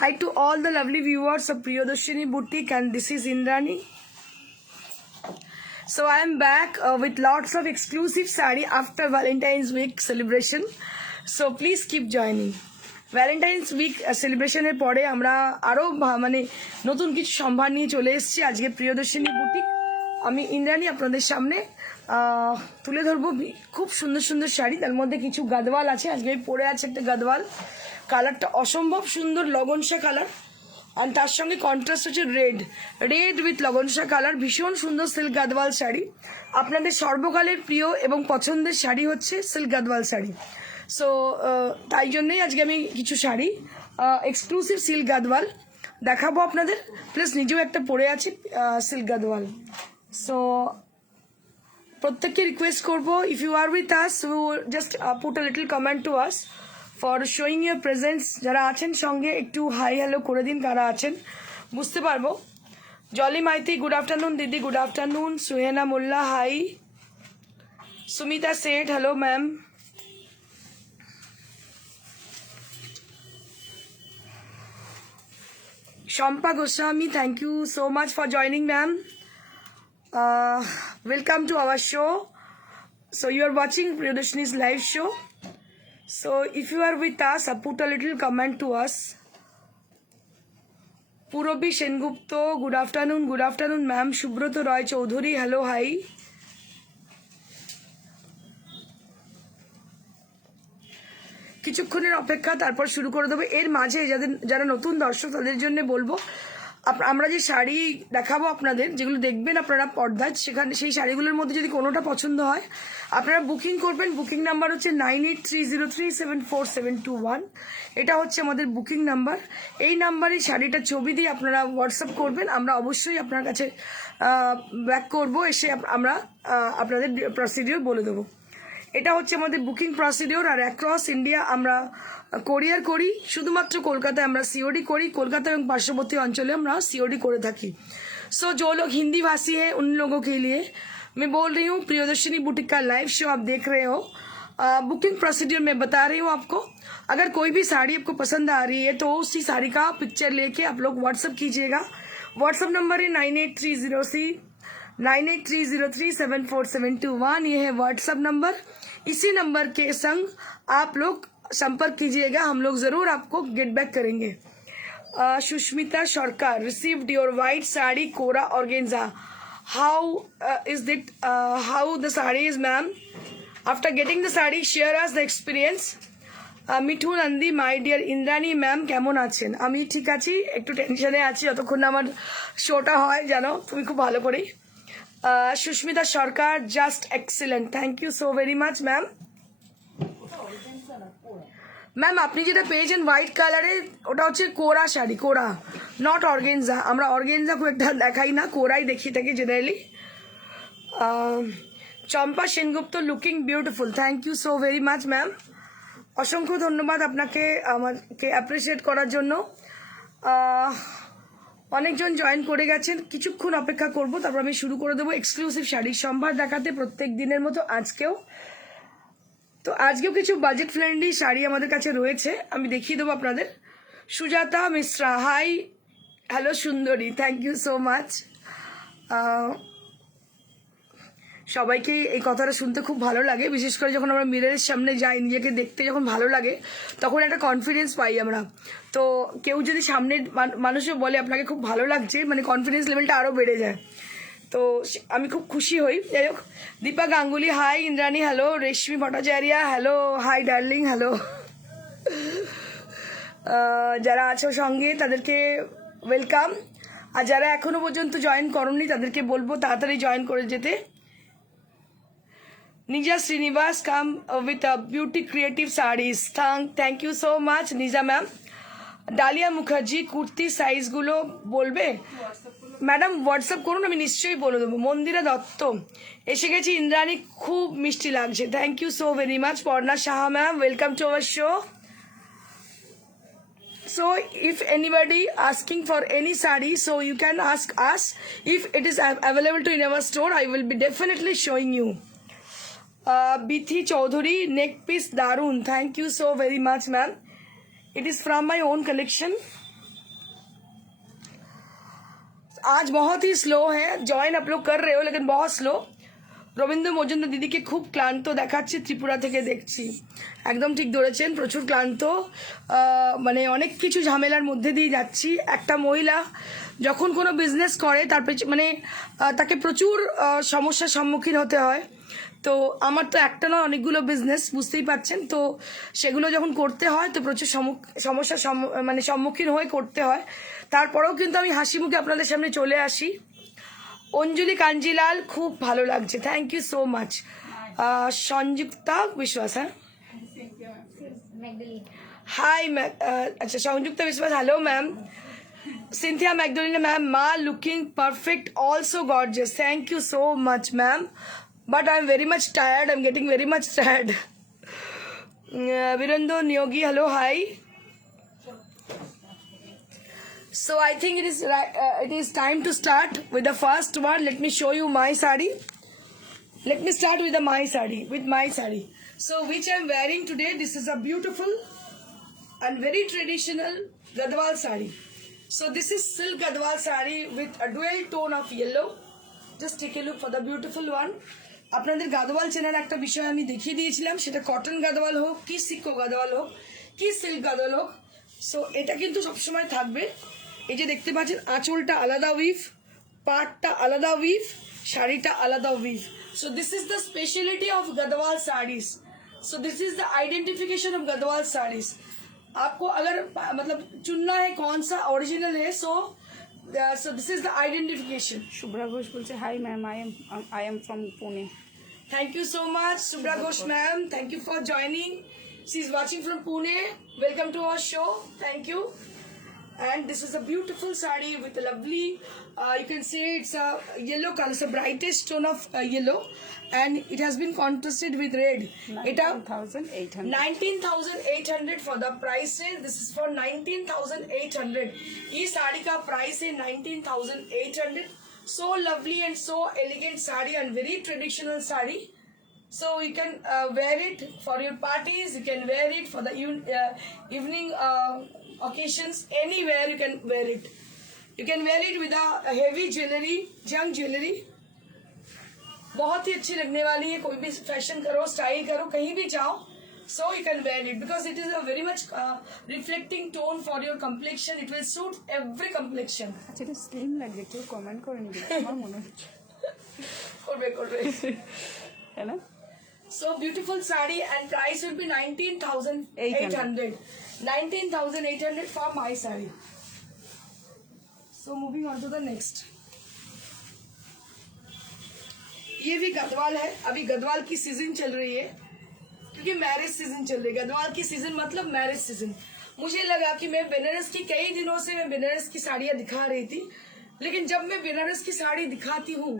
Hi to all the lovely viewers of Priyadarshini Boutique, and this is Indrani. So I am back with lots of exclusive sari after Valentine's week celebration. So please keep joining. Valentine's week সেলিব্রেশনের পরে আমরা আরও মানে নতুন কিছু সম্ভার নিয়ে চলে এসেছি আজকে প্রিয়দর্শিনী বুটিক। আমি ইন্দ্রাণী আপনাদের সামনে তুলে ধরবো খুব সুন্দর সুন্দর শাড়ি, তার মধ্যে কিছু গাদওয়াল আছে। আজকে আমি পরে আছে একটা গাদওয়াল, কালারটা অসম্ভব সুন্দর লগনসা কালার, আর তার সঙ্গে কন্ট্রাস্ট হচ্ছে রেড উইথ লগনসা কালার। ভীষণ সুন্দর সিল্ক গাদওয়াল শাড়ি, আপনাদের সর্বকালের প্রিয় এবং পছন্দের শাড়ি হচ্ছে সিল্ক গাদওয়াল শাড়ি। সো তাই জন্যই আজকে আমি কিছু শাড়ি এক্সক্লুসিভ সিল্ক গাদওয়াল দেখাবো আপনাদের, প্লাস নিজেও একটা পরে আছি সিল্ক গাদওয়াল। সো প্রত্যেককে রিকোয়েস্ট করবো, if you are with us just put a little comment to us for showing your presence. যারা আছেন সঙ্গে একটু হাই হ্যালো করে দিন, কারা আছেন বুঝতে পারবো। জলি মাইতি গুড আফটারনুন দিদি, good afternoon. Suhena Molla hi. Sumita Seth hello ma'am. Shampa Goswami, thank you so much for joining, ma'am. Welcome to our show. So you are watching Priyadarshini's live show. So if you are with us, put a little comment to us. Purabhi Sengupto, good afternoon, ma'am. Shubroto Roy Chaudhuri, hello, hi. কিছুক্ষণের অপেক্ষা, তারপর শুরু করে দেবো। এর মাঝে যারা নতুন দর্শক তাদের জন্য বলবো, আমরা যে শাড়ি দেখাবো আপনাদের, যেগুলো দেখবেন আপনারা পর্দায়, সেখানে সেই শাড়িগুলোর মধ্যে যদি কোনোটা পছন্দ হয় আপনারা বুকিং করবেন। বুকিং নাম্বার হচ্ছে 9830374721। এটা হচ্ছে আমাদের বুকিং নাম্বার। এই নাম্বারে শাড়িটার ছবি দিয়ে আপনারা হোয়াটসঅ্যাপ করবেন, আমরা অবশ্যই আপনার কাছে ব্যাক করব, এসে আমরা আপনাদের প্রসিডিওর বলে দেবো। এটা হচ্ছে আমাদের বুকিং প্রসিডিওর। আর অ্যাক্রস ইন্ডিয়া আমরা কোরিয়ার করি, শুধুমাত্র কলকাতায় আমরা সিওডি করি, কলকাতা এবং পার্শ্ববর্তী অঞ্চলে আমরা সিওডি করে থাকি। सो जो लोग हिंदी भाषी हैं उन लोगों के लिए मैं बोल रही हूँ, प्रियदर्शनी बुटीक का लाइव शो आप देख रहे हो। बुकिंग प्रोसीडियर मैं बता रही हूँ आपको। अगर कोई भी साड़ी आपको पसंद आ रही है तो उसी साड़ी का पिक्चर लेके आप लोग व्हाट्सअप कीजिएगा। व्हाट्सअप नंबर है 9830374721। ये है व्हाट्सअप नंबर। इसी नंबर के संग आप लोग संपर्क कीजिएगा, हम लोग जरूर आपको गेट बैक करेंगे। Sushmita Sarkar, received your white sari Kora organza. How is it, how the sari is ma'am? After getting the sari share us the experience. Mithu Nandi, my dear Indrani ma'am কেমন আছেন? আমি ঠিক আছি, একটু টেনশনে আছি, যতক্ষণ না আমার শোটা হয় জানো তুমি খুব ভালো করেই। Susmita Sarkar, just excellent, thank you so very much ma'am. Ma'am আপনি যেটা পেয়েছেন হোয়াইট কালারে, ওটা হচ্ছে কোরা শাড়ি, কোরা, নট অর্গেনজা। আমরা অর্গেনজা খুব একটা দেখাই না, কোরাই দেখিয়ে থাকি generally. Champa Sengupta, looking beautiful, thank you so very much ma'am. অসংখ্য ধন্যবাদ আপনাকে আমাকে অ্যাপ্রিসিয়েট করার জন্য। অনেকজন জয়েন করে গেছেন, কিছুক্ষণ অপেক্ষা করব, তারপর আমি শুরু করে দেবো এক্সক্লুসিভ শাড়ির সম্ভার দেখাতে, প্রত্যেক দিনের মতো আজকেও। তো আজকেও কিছু বাজেট ফ্রেন্ডলি শাড়ি আমাদের কাছে রয়েছে, আমি দেখিয়ে দেবো আপনাদের। সুজাতা মিশ্রা, হাই, হ্যালো সুন্দরী, থ্যাংক ইউ সো মাচ। সবাইকে এই কথাটা শুনতে খুব ভালো লাগে, বিশেষ করে যখন আমরা মিররের সামনে যাই, নিজেকে দেখতে যখন ভালো লাগে তখন একটা কনফিডেন্স পাই আমরা। তো কেউ যদি সামনের মানুষও বলে আপনাকে খুব ভালো লাগছে, মানে কনফিডেন্স লেভেলটা আরও বেড়ে যায়, তো আমি খুব খুশি হই। যাই হোক, Dipa Ganguly hi, Indrani hello, Reshmi Bhattacharya hello, hi darling hello. যারা আছো সঙ্গে তাদেরকে ওয়েলকাম, আর যারা এখনো পর্যন্ত জয়েন করোনি তাদেরকে বলবো তাড়াতাড়ি জয়েন করে যেতে। Nija Srinivas come with beauty creative sarees. Thank you so much Nija ma'am. Dahlia Mukherjee, kurti সাইজগুলো বলবে ম্যাডাম? হোয়াটসঅ্যাপ করুন, আমি নিশ্চয়ই বলে দেবো। মন্দিরা দত্ত, এসে গেছি ইন্দ্রাণী, খুব মিষ্টি লাগছে, thank you so very much. Parna Saha ma'am, welcome to our show. So if anybody asking for any sari, so you can ask us. If it is available to in our store, I will be definitely showing you. Bithi Chaudhary, neck piece darun, thank you so very much ma'am. It is from my own collection. आज बहुत ही slow है, join आप लोग कर रहे हो लेकिन बहुत স্লো। রবীন্দ্র মজুমদার দিদিকে খুব ক্লান্ত দেখাচ্ছে, ত্রিপুরা থেকে দেখছি। একদম ঠিক ধরেছেন, প্রচুর ক্লান্ত, মানে অনেক কিছু ঝামেলার মধ্যে দিয়ে যাচ্ছি। একটা মহিলা যখন কোনো বিজনেস করে তার মানে তাকে প্রচুর সমস্যার সম্মুখীন হতে হয়। তো আমার তো একটা নয় অনেকগুলো বিজনেস, বুঝতেই পারছেন। তো সেগুলো যখন করতে হয় তো প্রচুর সমস্যার মানে সম্মুখীন হয়ে করতে হয়। তারপরেও কিন্তু আমি হাসি মুখে আপনাদের সামনে চলে আসি। অঞ্জলি কাঞ্জিলাল খুব ভালো লাগছে, thank you so much. Sanjukta Biswas, হ্যাঁ হাই আচ্ছা Sanjukta Biswas, hello ma'am. Cynthia Magdalena ma'am, ma looking perfect, also gorgeous. Thank you so much ma'am. But I'm very much tired. I'm getting very much tired. Virendo Nyogi, hello, hi. So I think it is time to start with the first one. Let me show you my sari. Let me start with my sari. So which I'm wearing today. This is a beautiful and very traditional Gadwal sari. So this is silk Gadwal sari with a dual tone of yellow. Just take a look for the beautiful one. আপনাদের গাদওয়াল চেনার একটা বিষয় আমি দেখিয়ে দিয়েছিলাম, সেটা cotton Gadwal হোক কি সিকো গাদওয়াল হোক কি সিল্ক গাদওয়াল হোক, সো এটা কিন্তু সবসময় থাকবে। এই যে দেখতে পাচ্ছেন আঁচলটা আলাদা উইভ, পাটটা আলাদা উইভ, শাড়িটা আলাদা weave. So this is the speciality of Gadwal sarees. So this is the identification of Gadwal sarees. आपको अगर मतलब चुनना है कौन सा ओरिजिनल है, so this is the identification. Shubhra Ghosh बोलছে hi ma'am, I am from Pune. Thank you so much, Subhra Ghosh ma'am. Thank you for joining. She's watching from Pune. Welcome to our show. Thank you. And this is a beautiful sari with a lovely, you can say it's a yellow color, it's a brightest tone of yellow, and it has been contrasted with red. 19,800. 19,800 for the price है. This is for 19,800. ये साड़ी का price है 19,800. So lovely and so elegant sari and very traditional sari. So you can wear it for your parties, you can wear it for the evening occasions, anywhere you can wear it. You can wear it with a heavy jewelry, junk jewelry. बहुत ही अच्छी लगने वाली है, कोई भी fashion करो, style करो, कहीं भी जाओ, so you can wear it because it is a very much reflecting tone for your complexion. It will suit every complexion. আচ্ছা এটা স্লিম লাগে, কেউ কমেন্ট করেন কি আমার মনে হচ্ছে করবে है ना। So beautiful sari and price will be 19,800. 19,800 for my sari. So moving on to the next. ये भी गदवाल है। अभी गदवाल की सीजन चल रही है क्योंकि मैरिज सीजन चल रही है। गदवाल की सीजन मतलब मैरिज सीजन। मुझे लगा कि मैं बनारस की कई दिनों से मैं बनारस की साड़ियाँ दिखा रही थी, लेकिन जब मैं बनारस की साड़ी दिखाती हूँ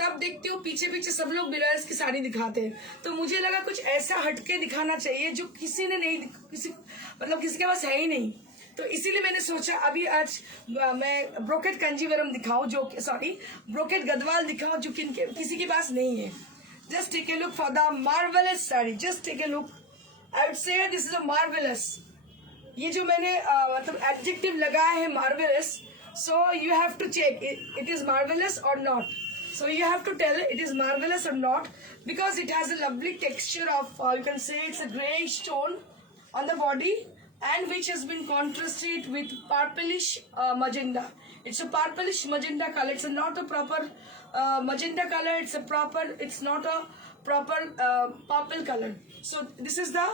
तब देखती हूँ पीछे पीछे सब लोग बनारस की साड़ी दिखाते हैं। तो मुझे लगा कुछ ऐसा हटके दिखाना चाहिए जो किसी ने नहीं, किसी के पास है ही नहीं। तो इसीलिए मैंने सोचा अभी आज मैं ब्रोकेट कंजीवरम दिखाऊं, जो सॉरी ब्रोकेट गदवाल दिखाऊं जो किसी के पास नहीं है। Just take a look for the marvellous sari, just take a look. I would say this is a marvellous. ये जो मैंने मतलब एडजेक्टिव लगाया है marvellous, so you have to check it is marvellous और not. So you have to tell it is marvelous or not, because it has a lovely texture of you can say it's a greyish tone on the body and which has been contrasted with purplish magenta. It's a purplish magenta color. It's not a proper magenta color. It's not a proper purple color. So this is the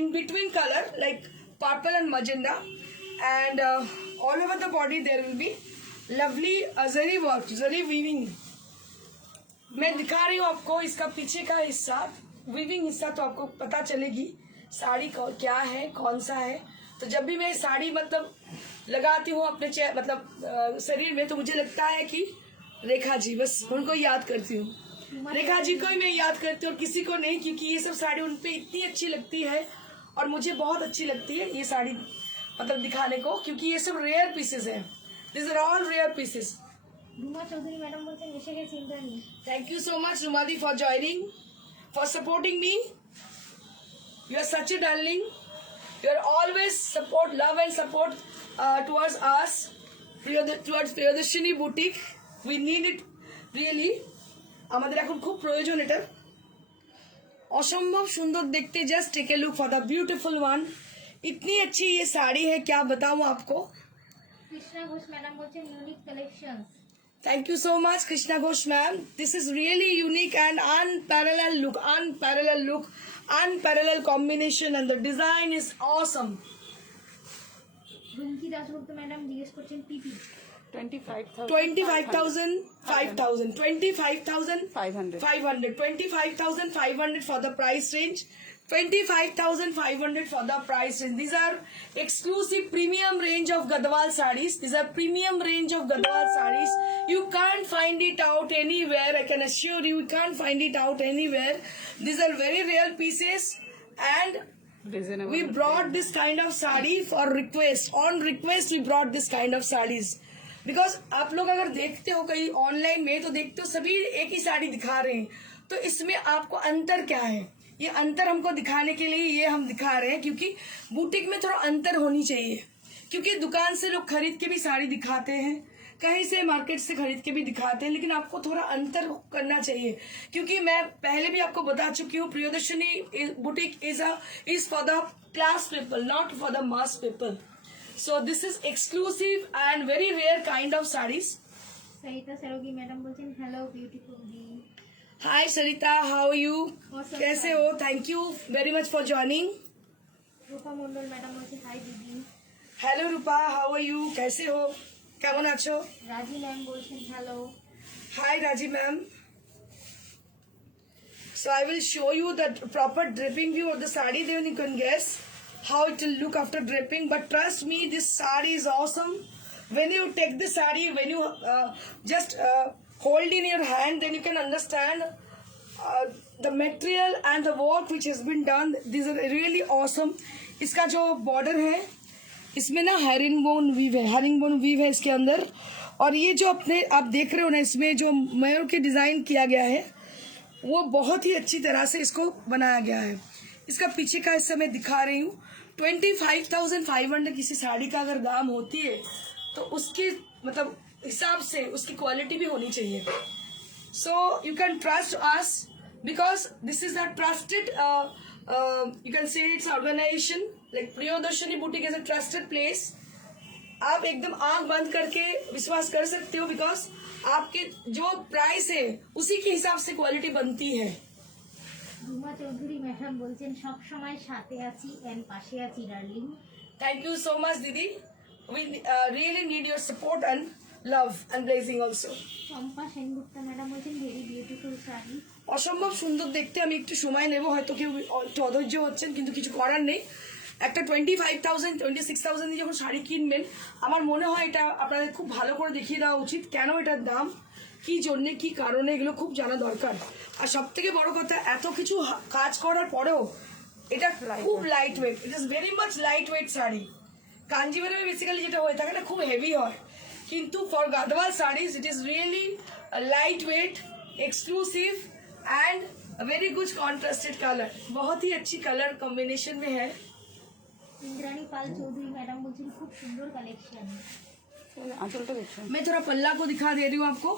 in between color like purple and magenta, and all over the body there will be lovely zari work, zari weaving. मैं दिखा रही हूँ आपको इसका पीछे का हिस्सा, weaving हिस्सा, तो आपको पता चलेगी साड़ी क्या है, कौन सा है। तो जब भी मैं साड़ी मतलब लगाती हूँ अपने मतलब शरीर में, तो मुझे लगता है कि रेखा जी, बस उनको याद करती हूँ, रेखा जी को ही मैं याद करती हूँ और किसी को नहीं, क्योंकि ये सब साड़ी उन पे इतनी अच्छी लगती है और मुझे बहुत अच्छी लगती है ये साड़ी मतलब दिखाने को, क्योंकि ये सब रेयर पीसेस है। These are all rare pieces. Ruma Chaudhary madam बोलते हैं निशा के चिंता नहीं। Thank you so much Rumadi for joining, for supporting me. You are such a darling. You are always love and support towards us. towards Priyadarshini boutique, we need it really, আমাদের এখন খুব প্রয়োজন এটা। অসম্ভব সুন্দর দেখতে, just take a look for the beautiful one. इतनी अच्छी ये साड़ी है, क्या बताऊं आपको। কৃষ্ণা ঘোষ ম্যাডাম বলছেন unique collections. Thank you so much, Krishna Ghosh ma'am. This is really unique and unparalleled combination, and the design is awesome. Rumki Dasgupta madam জিজ্ঞেস করছেন পিপি 25,000. 25,000, 5,000, 25,000, 500. 500, 25,500 for the price range. 25,500 for the price range. These are exclusive premium range of Gadwal sarees. These are premium range of Gadwal sarees. You can't find it out anywhere. I can assure you, you can't find it out anywhere. These are very rare pieces, and Reasonable. we brought this kind of saree for request. On request we brought this kind of sarees, because आप लोग अगर देखते हो कहीं online में तो देखते हो सभी एक ही साड़ी दिखा रहे हैं, तो इसमें आपको अंतर क्या है, ये अंतर हमको दिखाने के लिए ये हम दिखा रहे हैं, क्योंकि बुटीक में थोड़ा अंतर होनी चाहिए, क्योंकि दुकान से लोग खरीद के भी साड़ी दिखाते हैं, कहीं से मार्केट से खरीद के भी दिखाते हैं, लेकिन आपको थोड़ा अंतर करना चाहिए, क्योंकि मैं पहले भी आपको बता चुकी हूँ, Priyadarshini boutique is for the class people, not for the mass people. So this is exclusive and very rare kind of sarees. Sarita Saraogi madam বলছেন hello beautiful ji. Hi Sarita, how are you? Awesome. कैसे हो? Thank you very much for joining. Rupa Mondal madam বলছেন high দিদি। Hello Rupa, how are you? कैसे हो? কেমন আছো? রাজি ম্যাম বলছেন hello. Hi Raji ma'am. So I will show you the proper draping view of the sari, then you can guess how it will look after draping. But trust me, this sari is awesome. When you take the sari, when you just hold in your hand, then you can understand the material and the work which has been done. These are really awesome. इसका जो border है, इसमें ना herringbone weave है इसके अंदर, और ये जो अपने आप देख रहे हो ना, इसमें जो मयूर के डिजाइन किया गया है वो बहुत ही अच्छी तरह से इसको बनाया गया है। इसका पीछे का हिस्सा मैं दिखा रही हूँ। 25,500 किसी साड़ी का अगर दाम होती है तो उसके मतलब हिसाब से उसकी क्वालिटी भी होनी चाहिए। So you can trust us, because this is a trusted you can say it's organization, like Priyadarshini boutique is a trusted place. आप एकदम आंख बंद करके विश्वास कर सकते हो, बिकॉज आपके जो प्राइस है उसी के हिसाब से क्वालिटी बनती है। রুমা চৌধুরী ম্যাডাম বলছেন সব সময় সাথে আছি এন্ড পাশে আছি darling. Thank you so much Didi, we really need your support and love and blessing also. Champa Sengupta madam বলছেন ভেরি বিউটিফুল শাড়ি। অসম্ভব সুন্দর দেখতে। আমি একটু সময় নেব, হয়তো কেউ একটু অধৈর্য হচ্ছেন, কিন্তু কিছু করার নেই। একটা 25,000 26,000 দিয়ে যখন শাড়ি কিনবেন, আমার মনে হয় এটা আপনাদের খুব ভালো করে দেখিয়ে দেওয়া উচিত, কেন এটার দাম, কি জন্যে, কি কারণে, এগুলো খুব জানা দরকার। আর সব থেকে বড় কথা, এত কিছু কাজ করার পরেও এটা খুব light weight, it is very much light weight sari. কাঞ্জিভারমে বেসিক্যালি যেটা হয়ে থাকে না, খুব হেভি হয়, কিন্তু for Gadwal sarees it is really light weight, exclusive and very good contrasted colour, बहुत ही अच्छी कलर कॉम्बिनेशन में है। ইন্দ্রাণী পাল চৌধুরী ম্যাডাম বলছেন খুব সুন্দর কালেকশন। आंचलটা দেখছেন? मैं थोड़ा पल्ला को दिखा दे रही हूँ आपको,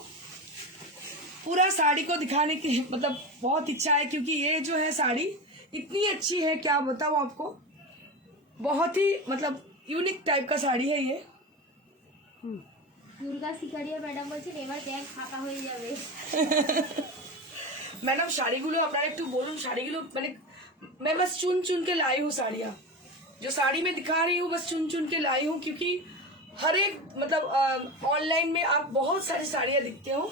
पूरा साड़ी को दिखाने की मतलब बहुत इच्छा है, क्योंकि ये जो है साड़ी इतनी अच्छी है, क्या बताऊँ आपको, बहुत ही मतलब यूनिक टाइप का साड़ी है ये। দুর্গা সিকারিয়া ম্যাডাম বলছেন এবার ব্যাগ ফাঁকা হয়ে যাবে। मैडम শাড়িগুলো আপনারা একটু বলুন, শাড়িগুলো মানে मैं बस चुन चुन के लाई हूँ साड़ियाँ, जो साड़ी में दिखा रही हूँ बस चुन चुन के लाई हूँ, क्योंकि हर एक मतलब ऑनलाइन में आप बहुत सारी साड़ियाँ दिखते हो।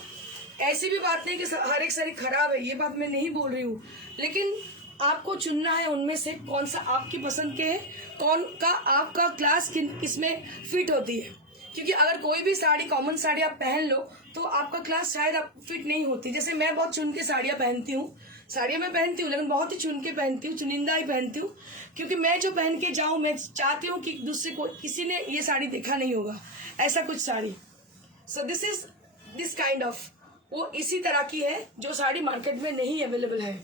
ऐसी भी बात नहीं कि हर एक साड़ी खराब है, ये बात मैं नहीं बोल रही हूँ, लेकिन आपको चुनना है उनमें से कौन सा आपकी पसंद के है, कौन का आपका क्लास किसमें फिट होती है, क्योंकि अगर कोई भी साड़ी कॉमन साड़ी आप पहन लो तो आपका क्लास शायद आप फिट नहीं होती। जैसे मैं बहुत चुन के साड़ियाँ पहनती हूँ, साड़ियाँ मैं पहनती हूँ लेकिन बहुत ही चुन के पहनती हूँ, चुनिंदा ही पहनती हूँ, क्योंकि मैं जो पहन के जाऊँ मैं चाहती हूँ कि दूसरे को किसी ने ये साड़ी देखा नहीं होगा, ऐसा कुछ साड़ी। सो this is this kind of, वो इसी तरह की है जो साड़ी मार्केट में नहीं अवेलेबल है।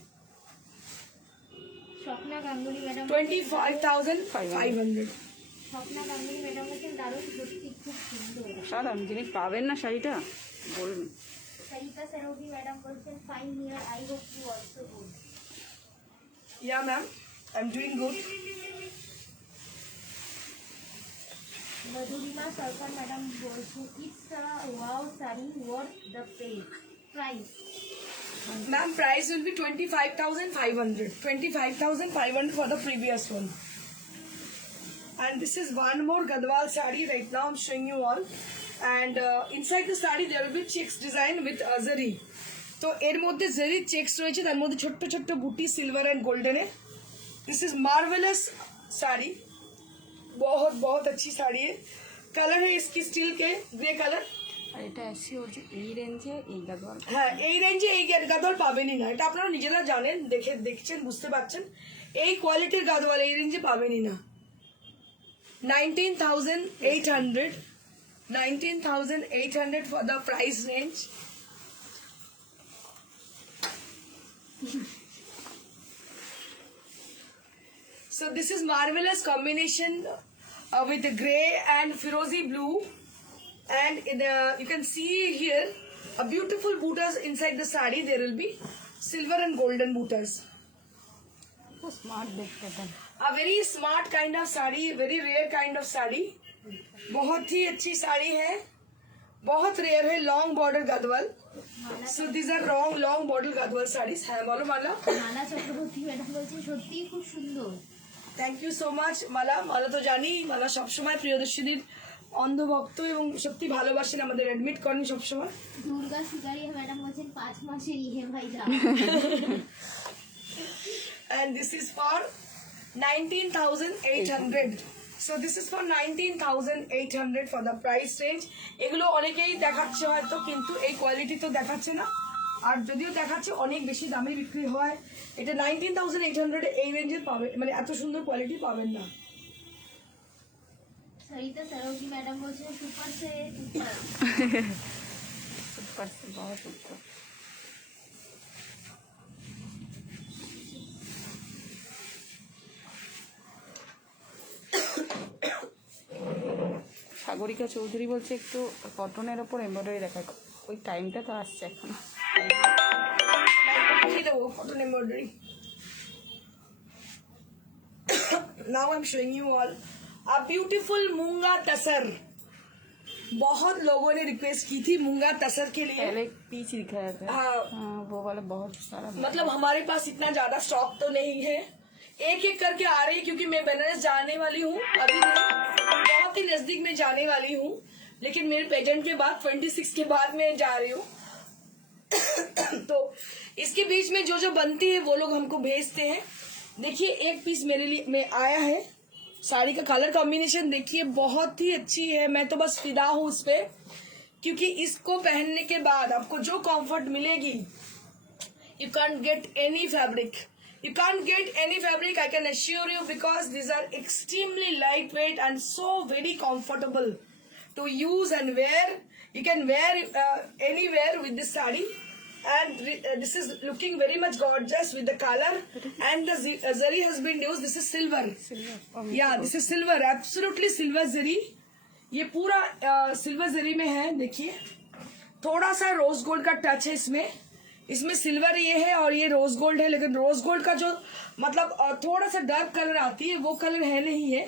স্বপ্না গাঙ্গুলি ম্যাডাম 25,500। স্বপ্না গাঙ্গুলি ম্যাডাম বলছেন দারুণ, সত্যি খুব সুন্দর। সাধারণ যিনি পাবেন না শাড়িটা বলবেন। সরিতা সরোগী ম্যাডাম বলছেন fine here, I hope you also good. Yeah, ma'am. I'm doing good. Madhurima Sarkar madam বলছেন it's a wow sari worth the price. Ma'am, price will be 25,500. 25,500 for the previous one. And this is one more Gadwal sari right now I'm showing you all. And inside the sari there will be checks design with zari. তো এর মধ্যে Jerry checks রয়েছে, তার মধ্যে ছোট্ট ছোট্ট বুটি silver and গোল্ডেনে। दिस इज मार्वेलस साड़ी, बहुत बहुत अच्छी साड़ी है। कलर है इसकी स्टील के ग्रे कलर। আর এটা আসছে ওর যে এই রেঞ্জে এই গাদোয়াল। হ্যাঁ, এই রেঞ্জে এই গাদোয়াল পাবেনই না, এটা আপনারা নিজেরা জানেন, দেখছেন, বুঝতে পারছেন। এই কোয়ালিটির গাদোয়াল এই রেঞ্জে পাবেনই না। 19,800 19,800 for the price range. So this is marvelous combination with the grey and firozi blue, and you can see here a beautiful bootas inside the sari. There will be silver and golden bootas. খুব smart দেখতে দেন। A very smart kind of sari, very rare kind of sari. बहुत ही अच्छी साड़ी है, बहुत rare है। Long border Gadwal, so these are long border Gadwal saris है। बोलो माला। মালা চক্রবর্তী ম্যাডাম বলছেন সত্যিই খুব সুন্দর। থ্যাংক ইউ সো মাচ মালা। মালা তো জানি, মালা সবসময় প্রিয়দর্শিনীর অন্ধভক্ত এবং সত্যি ভালোবাসেন, আমাদের অ্যাডমিট করেন সবসময়। দুর্গা সুগারিয়া ম্যাডাম বলছেন 5 মাসের ইএমআই দাও। And this is for 19,800. So this is for 19,800 for the price range. এগুলো অনেকেই দেখাচ্ছে হয়তো, কিন্তু এই কোয়ালিটি তো দেখাচ্ছে না, আর যদিও দেখাচ্ছে অনেক বেশি দামে বিক্রি হয়। এটা 19,800 এই রেঞ্জের পাবে, মানে এত সুন্দর কোয়ালিটি পাবেন না। সরিতা সরোগী ম্যাডাম বলছেন সুপার সে সুপার। সুপার সে বহুত সুন্দর। সাগরিকা চৌধুরী বলছে একটু কটনের ওপর এমব্রয়ডারি দেখা, ওই টাইমটা তো আসছে এখন। Cotton embroidery. Now I'm showing you all a beautiful मूंगा तसर। बहुत लोगों ने रिक्वेस्ट की थी मूंगा तसर के लिए। पहले पीच दिखाया था। हाँ, वो वाला बहुत सारा, मतलब हमारे पास इतना ज्यादा स्टॉक तो नहीं है, एक एक करके आ रही है, क्योंकि मैं बनारस जाने वाली हूँ अभी नहीं, बहुत ही नजदीक में जाने वाली हूँ, लेकिन मेरे पेजेंट के बाद 26 के बाद मैं जा रही हूँ। तो इसके बीच में जो जो बनती है वो लोग हमको भेजते हैं। देखिए एक पीस मेरे लिए में आया है, साड़ी का कलर कॉम्बिनेशन देखिए बहुत ही अच्छी है। मैं तो बस फिदा हूँ उस पे, क्योंकि इसको पहनने के बाद आपको जो कंफर्ट मिलेगी, you can't get any fabric. You can't get any fabric, I can assure you, because these are extremely lightweight and so very comfortable to use and wear. You can wear anywhere with this sari, and this is looking very much gorgeous with the color, and the zari has been used. This is silver. Yeah, this is silver, absolutely silver zari. ये पूरा silver जरी में है। देखिए थोड़ा सा rose gold का touch है इसमें, इसमें सिल्वर ये है और ये रोज गोल्ड है, लेकिन रोज गोल्ड का जो मतलब थोड़ा सा डार्क कलर आती है वो कलर है नहीं है,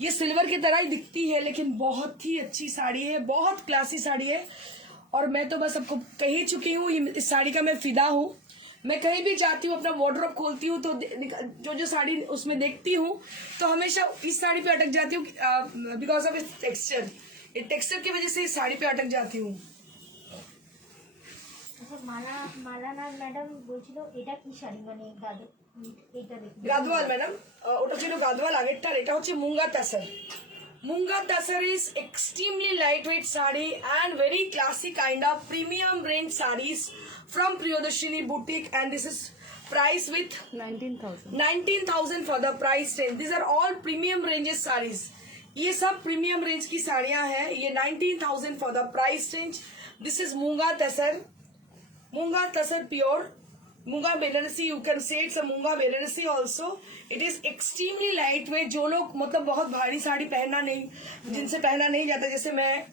ये सिल्वर की तरह ही दिखती है। लेकिन बहुत ही अच्छी साड़ी है, बहुत क्लासी साड़ी है, और मैं तो बस सबको कह ही चुकी हूँ इस साड़ी का मैं फिदा हूँ। मैं कहीं भी जाती हूँ, अपना वार्डरोब खोलती हूँ तो जो जो साड़ी उसमें देखती हूँ तो हमेशा इस साड़ी पे अटक जाती हूँ, बिकॉज ऑफ इट्स टेक्सचर। ये टेक्सचर की वजह से इस साड़ी पे अटक जाती हूँ। আচ্ছা মালানার ম্যাডাম বলছিল এটা কি শাড়ি, মানে এটা দেখুন গাদওয়াল ম্যাডাম, ওটা ছিল গাদওয়াল আগেরটার, এটা হচ্ছে Munga Tussar. Munga Tussar is extremely light weight sari and very classy kind of premium range sarees from Priyadarshini boutique, and this is price with 19,000 for the price range. These are all premium ranges sarees. ये सब premium range की साड़ियां हैं। ये 19,000 for the price range. This is मूंगा Tussar pure Munga Banarasi, you can say it's a Munga Banarasi also. It is extremely light weight. जो लोग मतलब बहुत भारी साड़ी पहनना नहीं, जिनसे पहना नहीं जाता, जैसे मैं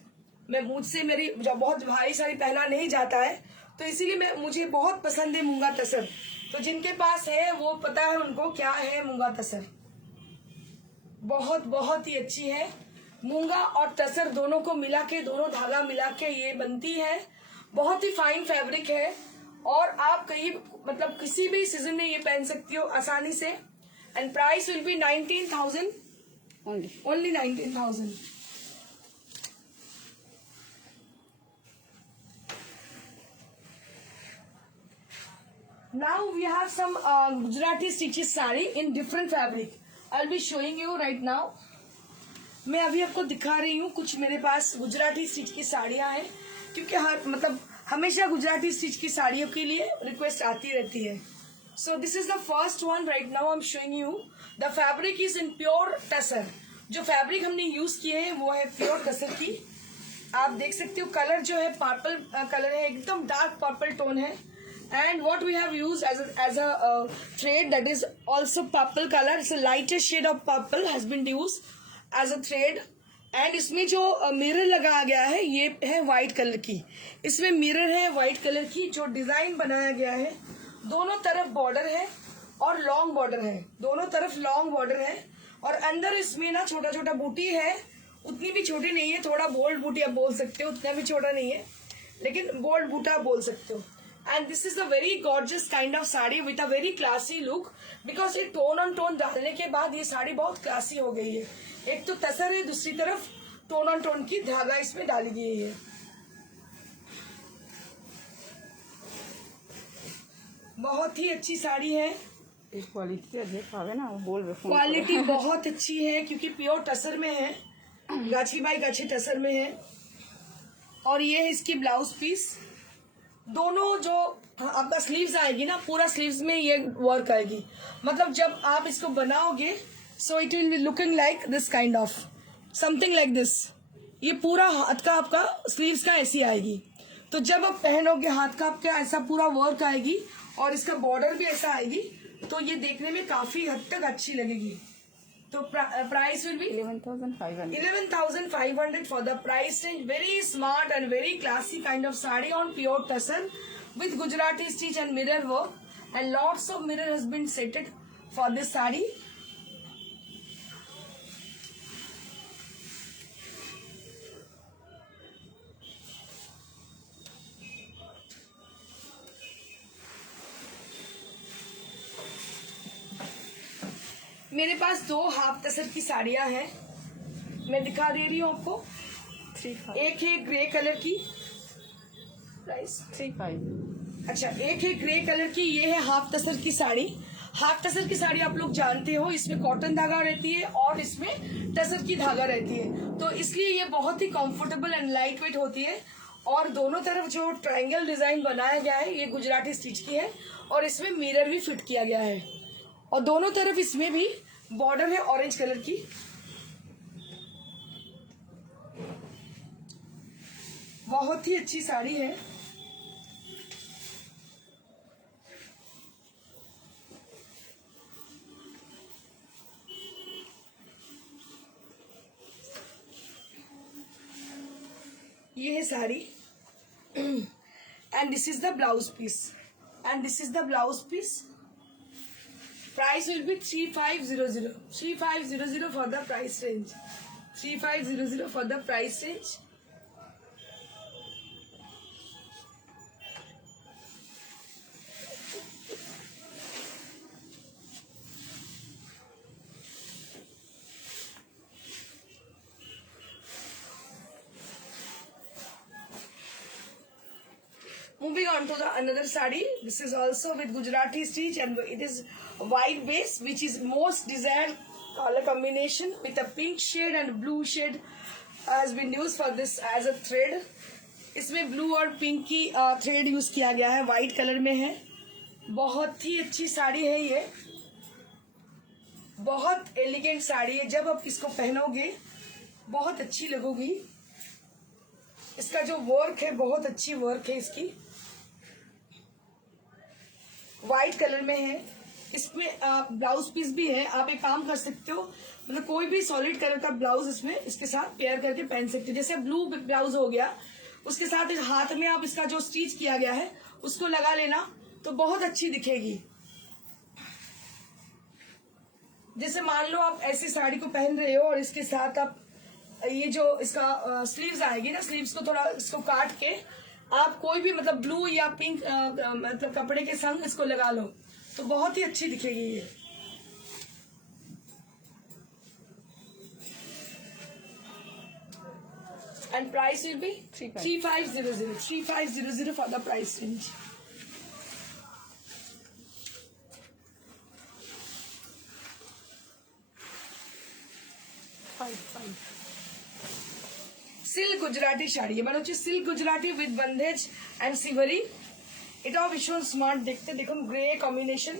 मुझसे मेरी जो बहुत भारी साड़ी पहना नहीं जाता है, तो इसीलिए मुझे बहुत पसंद है मूंगा तसर. तो जिनके पास है वो पता है उनको क्या है मूंगा तसर. बहुत बहुत ही अच्छी है. मूंगा और तसर दोनों को मिला के, दोनों धागा मिला के ये बनती है. बहुत ही फाइन फैब्रिक है और आप कहीं मतलब किसी भी सीजन में ये पहन सकती हो आसानी से. And price will B 19,000 only 19,000. Now we have some Gujarati stitches sari in different fabric. I'll be showing you right now. मैं अभी आपको दिखा रही हूँ कुछ मेरे पास गुजराती स्टिच की साड़ियाँ हैं, क्योंकि मतलब हमेशा गुजराती स्टिच की साड़ियों के लिए रिक्वेस्ट आती रहती है. So this is the first one right now I am showing you. The fabric is in pure tussar. जो फैब्रिक हमने यूज किए हैं वो है प्योर टसर की. आप देख सकते हो कलर जो है पर्पल कलर है, एकदम डार्क पर्पल टोन है. And what we have used as a thread, that is also purple color. It's a lighter shade of purple has been used as a thread. And इसमें जो mirror लगाया गया है ये है व्हाइट कलर की. इसमें मिरर है व्हाइट कलर की. जो डिजाइन बनाया गया है, दोनों तरफ बॉर्डर है और लॉन्ग बॉर्डर है. दोनों तरफ लॉन्ग बॉर्डर है और अंदर इसमें ना छोटा छोटा बूटी है. उतनी भी छोटी नहीं है, थोड़ा बोल्ड बूटी आप बोल सकते हो. उतना भी छोटा नहीं है लेकिन बोल्ड बूटा बोल सकते हो. And this is a very gorgeous kind of sari with a very classy look, because ये टोन ऑन टोन डालने के बाद ये साड़ी बहुत क्लासी हो गई है. एक तो तसर है, दूसरी तरफ टोन ऑन टोन की धागा इसमें डाली गई है. बहुत ही अच्छी साड़ी है. क्वालिटी बहुत अच्छी है क्योंकि प्योर टसर में है, गाछी बाई गाछी टसर में है. और ये है इसकी ब्लाउज पीस. दोनों जो आपका स्लीव्स आएगी ना, पूरा स्लीव्स में ये वर्क आएगी. मतलब जब आप इसको बनाओगे so it will be looking like this kind of something like this. ये पूरा हाथ का आपका स्लीव्स का ऐसी आएगी. तो जब आप पहनोगे हाथ का आपका ऐसा पूरा वर्क आएगी और इसका बॉर्डर भी ऐसा आएगी, तो ये देखने में काफी हद तक अच्छी लगेगी. तो price will B 11,500 for the price range. Very smart and very classy kind of sari on pure tassar with Gujarati stitch and mirror work, and lots of mirror has been setted for this sari. मेरे पास 2 half तसर की साड़ियां हैं, मैं दिखा दे रही हूँ आपको. 3,500. एक है ग्रे कलर की, प्राइस 3,500. अच्छा. एक है ग्रे कलर की, ये है हाफ तसर की साड़ी. हाफ तसर की साड़ी आप लोग जानते हो, इसमें कॉटन धागा रहती है और इसमें तसर की धागा रहती है. तो इसलिए ये बहुत ही कंफर्टेबल एंड लाइट वेट होती है. और दोनों तरफ जो ट्रायंगल डिजाइन बनाया गया है ये गुजराती स्टिच की है और इसमें मिरर भी फिट किया गया है. और दोनों तरफ इसमें भी बॉर्डर है ऑरेंज कलर की. बहुत ही अच्छी साड़ी है. ये है sari and this is the blouse piece. And this is the blouse piece. Price will be 3,500. 3,500 for the price range. 3,500 for the price range. Moving on to the another sari. This is also with Gujarati stitch and it is white base, which is most desired color combination with a pink shade and blue shade has been used for this as a thread. इसमें blue और pink की thread use किया गया है, white colour में है. बहुत ही अच्छी साड़ी है ये, बहुत एलिगेंट साड़ी है. जब आप इसको पहनोगे बहुत अच्छी लगोगी. इसका जो वर्क है बहुत अच्छी वर्क है इसकी. वाइट कलर में है। इसमें ब्लाउज पीस भी है। आप एक काम कर सकते हो, मतलब कोई भी सॉलिड कलर का ब्लाउज इसमें इसके साथ पेयर करके पहन सकते हो। जैसे ब्लू ब्लाउज हो गया, उसके साथ इस हाथ में आप इसका जो स्टिच किया गया है उसको लगा लेना तो बहुत अच्छी दिखेगी। जैसे मान लो आप ऐसी साड़ी को पहन रहे हो और इसके साथ आप ये जो इसका स्लीव्स आएगी ना, स्लीव्स को थोड़ा इसको काट के आप कोई भी मतलब ब्लू या पिंक मतलब कपड़े के संग इसको लगा लो तो बहुत ही अच्छी दिखेगी ये। And price will be 3500 for the price range. Silk Gujarati sari, এবার হচ্ছে silk Gujarati with bandhej and সিভারি। এটাও ভীষণ স্মার্ট দেখতে, দেখুন grey combination.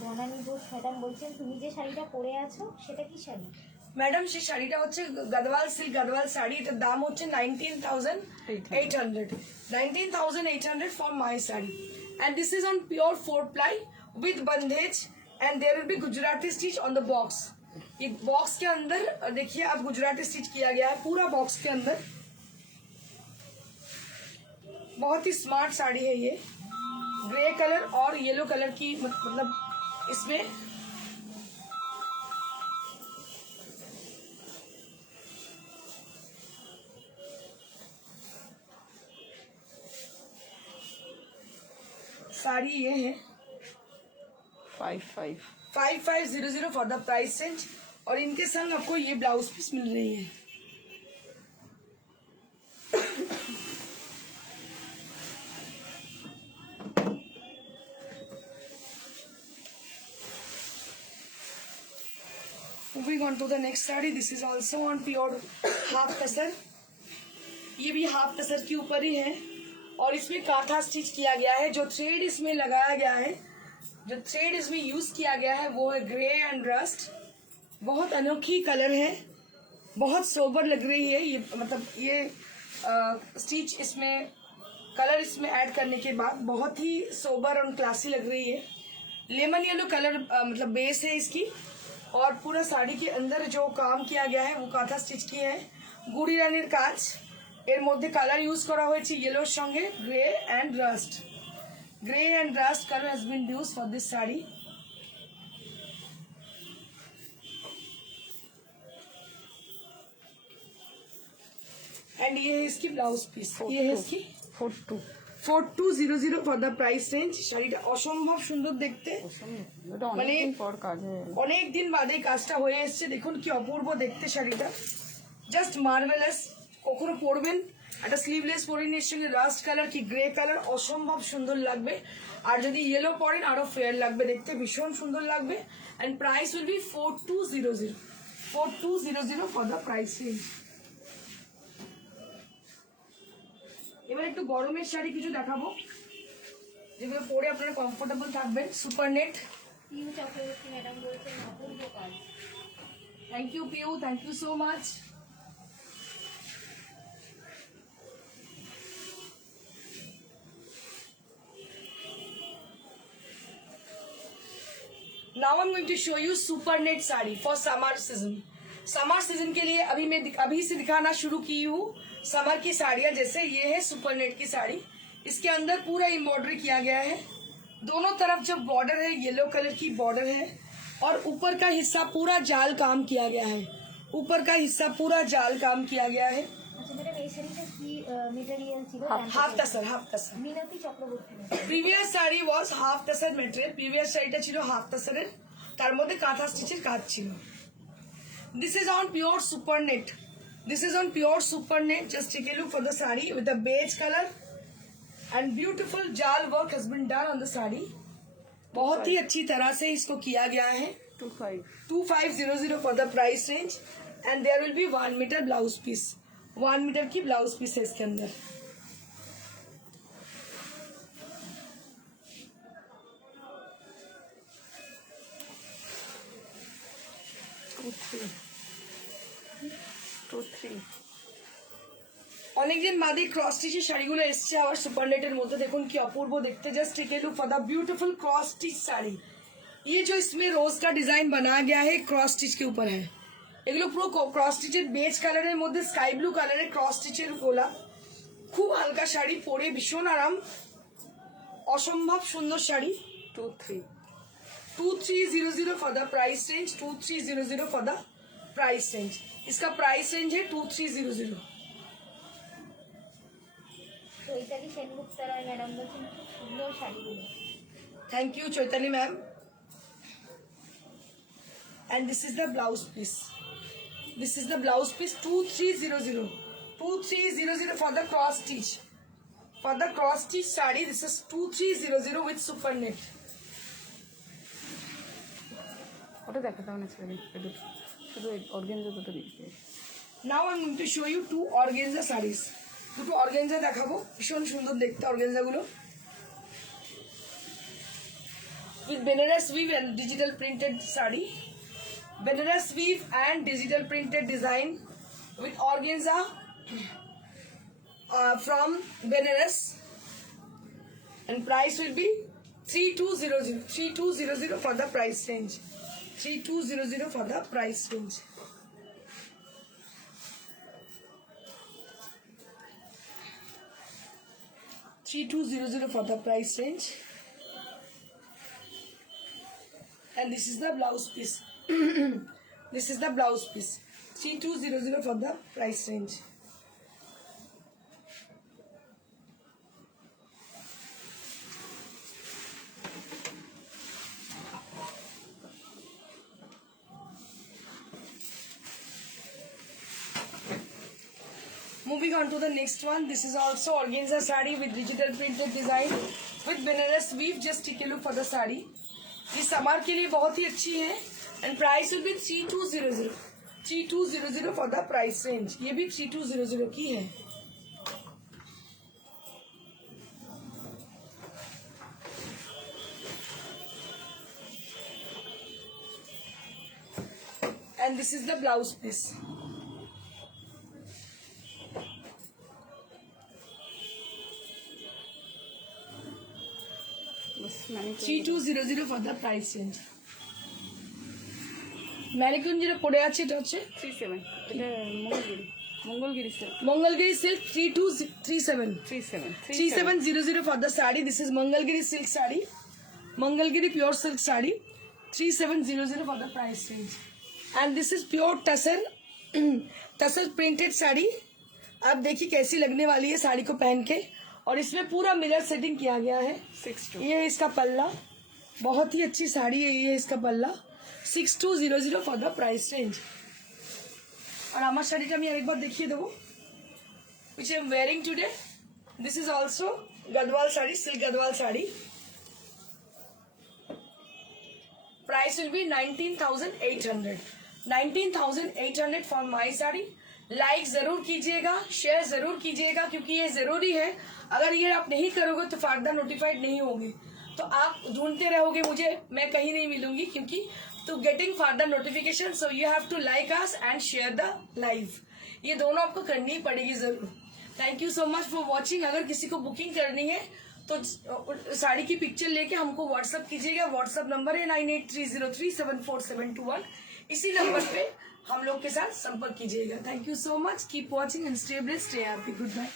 Banani Ghosh madam বলছেন তুমি যে শাড়িটা পরে আছো সেটা কি শাড়ি? ম্যাডাম সেই শাড়িটা হচ্ছে গদওয়াল সিল্ক গদওয়াল শাড়ি। এটার দাম হচ্ছে 19,800 19,800 for my sari. And this is on pure 4 ply with bandhej and there will be Gujarati stitch on the box. ये बॉक्स के अंदर देखिए आप गुजराती स्टिच किया गया है पूरा बॉक्स के अंदर। बहुत ही स्मार्ट साड़ी है ये, ग्रे कलर और येलो कलर की मतलब इसमें साड़ी ये है 5500 फॉर द प्राइस रेंज। और इनके संग आपको ये ब्लाउज पीस मिल रही है। Moving on to the next sari, this is also on pure half tussar. ये भी हाफ टसर के ऊपर ही है और इसमें कांथा स्टिच किया गया है। जो थ्रेड इसमें लगाया गया है, जो थ्रेड इसमें यूज किया गया है वो है ग्रे एंड रस्ट। बहुत अनोखी कलर है, बहुत सोबर लग रही है ये, मतलब ये स्टिच इसमें कलर इसमें ऐड करने के बाद बहुत ही सोबर और क्लासी लग रही है। लेमन येलो कलर मतलब बेस है इसकी। और पूरा साड़ी के अंदर जो काम किया गया है वो कांथा स्टिच किए हैं गुड़ी रानीर काज। এর মধ্যে কালার ইউজ করা হয়েছে ইয়েলোর সঙ্গে grey and rust. Grey and rust colour has been used for this sari. And ये है इसकी ब्लाउज पीस, ये है इसकी 4200 ফর দ্য প্রাইস রেঞ্জ। শাড়িটা অসম্ভব সুন্দর দেখতে, মানে অনেক দিন বাদে কাজটা হয়ে এসছে। দেখুন কি অপূর্ব দেখতে শাড়িটা, জাস্ট মার্ভেলাস। কখনো পরবেন একটা স্লিভলেস পরেন এর সঙ্গে রাস্ট কালার কি গ্রে কালার, অসম্ভব সুন্দর লাগবে। আর যদি ইয়েলো পরেন আরো ফেয়ার লাগবে দেখতে, ভীষণ সুন্দর লাগবে। And price will be 4200 for the price range. এবার একটু গরমের শাড়ি কিছু দেখাবো যেগুলো পরে আপনারা কমফোর্টেবল থাকবেন। Super net. Piu Chakraborty madam বলছেন অপূর্ব কাজ। Thank you Piu, thank you so much. Now I'm going to show you super net sari for summer season। Summer season के लिए अभी से दिखाना शुरू की हूँ समर की साड़ियाँ। जैसे ये है सुपर नेट की साड़ी, इसके अंदर पूरा एम्ब्रॉयडरी किया गया है। दोनों तरफ जो बॉर्डर है येलो कलर की बॉर्डर है और ऊपर का हिस्सा पूरा जाल काम किया गया है। ऊपर का हिस्सा पूरा जाल काम किया गया है। আচ্ছা ম্যাডাম এই শাড়িটা কি মেটেরিয়াল ছিল? হাফ টাসার। মিনতি চক্রবর্তী। প্রিভিয়াস শাড়ি ওয়াজ হাফ টাসার মেটেরিয়াল। প্রিভিয়াস শাড়িটা ছিল হাফ টাসারের, তার মধ্যে কাঁথা স্টিচের কাজ ছিল। This is on pure super net. This is on pure super net. Just take a look for the sari with the beige color and beautiful jal work has been done on the sari. बहुत ही अच्छी तरह से इसको किया गया है। 2500 for the price range and there will be 1 meter blouse piece। 1 metre की ब्लाउज पीस है इसके अंदर। অনেকদিন বাদে ক্রস স্টিচের শাড়িগুলো এসছে আবার সুপার নেটের মধ্যে, দেখুন কি অপূর্ব দেখতে। Just take a look for the beautiful cross stitch sari. ये जो इसमें रोज का डिजाइन बनाया गया है क्रॉस स्टिच के ऊपर है। এগুলো পুরো ক্রস স্টিচের বেজ কালারের মধ্যে স্কাই ব্লু কালারের ক্রস স্টিচের গোলা, খুব হালকা শাড়ি, পরে ভীষণ আরাম, অসম্ভব সুন্দর sari. 2300 for the price range, 2300 for the price range. इसका प्राइस रेंज है 2300। চৈতালি সেনগুপ্তা রায় ম্যাডাম বলছেন খুব সুন্দর শাড়িগুলো। Thank you Chaitanya ma'am. And this is the blouse piece, this is the blouse piece 2300, 2300 for the cross stitch, for the cross stitch sari this is 2300 with super net. ওটা দেখাতে হবে না ছেলে, শুধু অর্গেনজা দুটো দিচ্ছে। Now I am going to show you 2 organza saris. দুটো organza দেখাবো, ভীষণ সুন্দর দেখতে অর্গেনজাগুলো, with Benares weave and digital printed sari, Benares weave and digital printed design with organza from Benares, and price will be 3200, 3200 for the price range, 3200 for the price range। $3200 for the price range, and this is the blouse piece। This is the blouse piece, 3200 for the price range। Moving on to the next one, this is also organza sari with digital printed design with Benares weave। Just take a look for the sari, ये summer के लिए बहुत ही अच्छी है, and price will be 3200, 3200 for the price range. ये भी 3200 की है। And this is the blouse piece. बस मैंने 3200 for the price range. Mannequin যেটা পড়ে আছে এটা হচ্ছে 37, এটা Mangalagiri silk, Mangalagiri silk 3237, 3700 for the saree। This is Mangalgiri silk saree, Mangalgiri pure silk saree, 3700 for the price range। And this is pure tussar, tussar printed saree। आप देखिए कैसी लगने वाली है साड़ी को पहन के, और इसमें पूरा मिरर सेटिंग किया गया है। 62, ये है इसका पल्ला, बहुत ही अच्छी साड़ी है, ये इसका पल्ला 6200 फॉर द प्राइस रेंज। और আমার শাড়িটা আমি আরেকবার দেখিয়ে দেবো, which I am wearing today। This is also Gadwal saree, silk Gadwal saree। Price will be 19,800, 19,800 for my saree। Like जरूर कीजिएगा, शेयर जरूर कीजिएगा, क्योंकि ये जरूरी है। अगर ये आप नहीं करोगे तो फर्दर नोटिफाइड नहीं होंगे, तो आप ढूंढते रहोगे मुझे, मैं कहीं नहीं मिलूंगी, क्योंकि तो getting further notification, so you have to like us and share the live. ये दोनों आपको करनी ही पड़ेगी जरूर। Thank you so much for watching. अगर किसी को बुकिंग करनी है तो साड़ी की पिक्चर लेके हमको व्हाट्सअप कीजिएगा। व्हाट्सअप नंबर है 9830374721। इसी नंबर पे हम लोग के साथ संपर्क कीजिएगा। Thank you so much, keep watching and stay blessed, stay happy, good bye.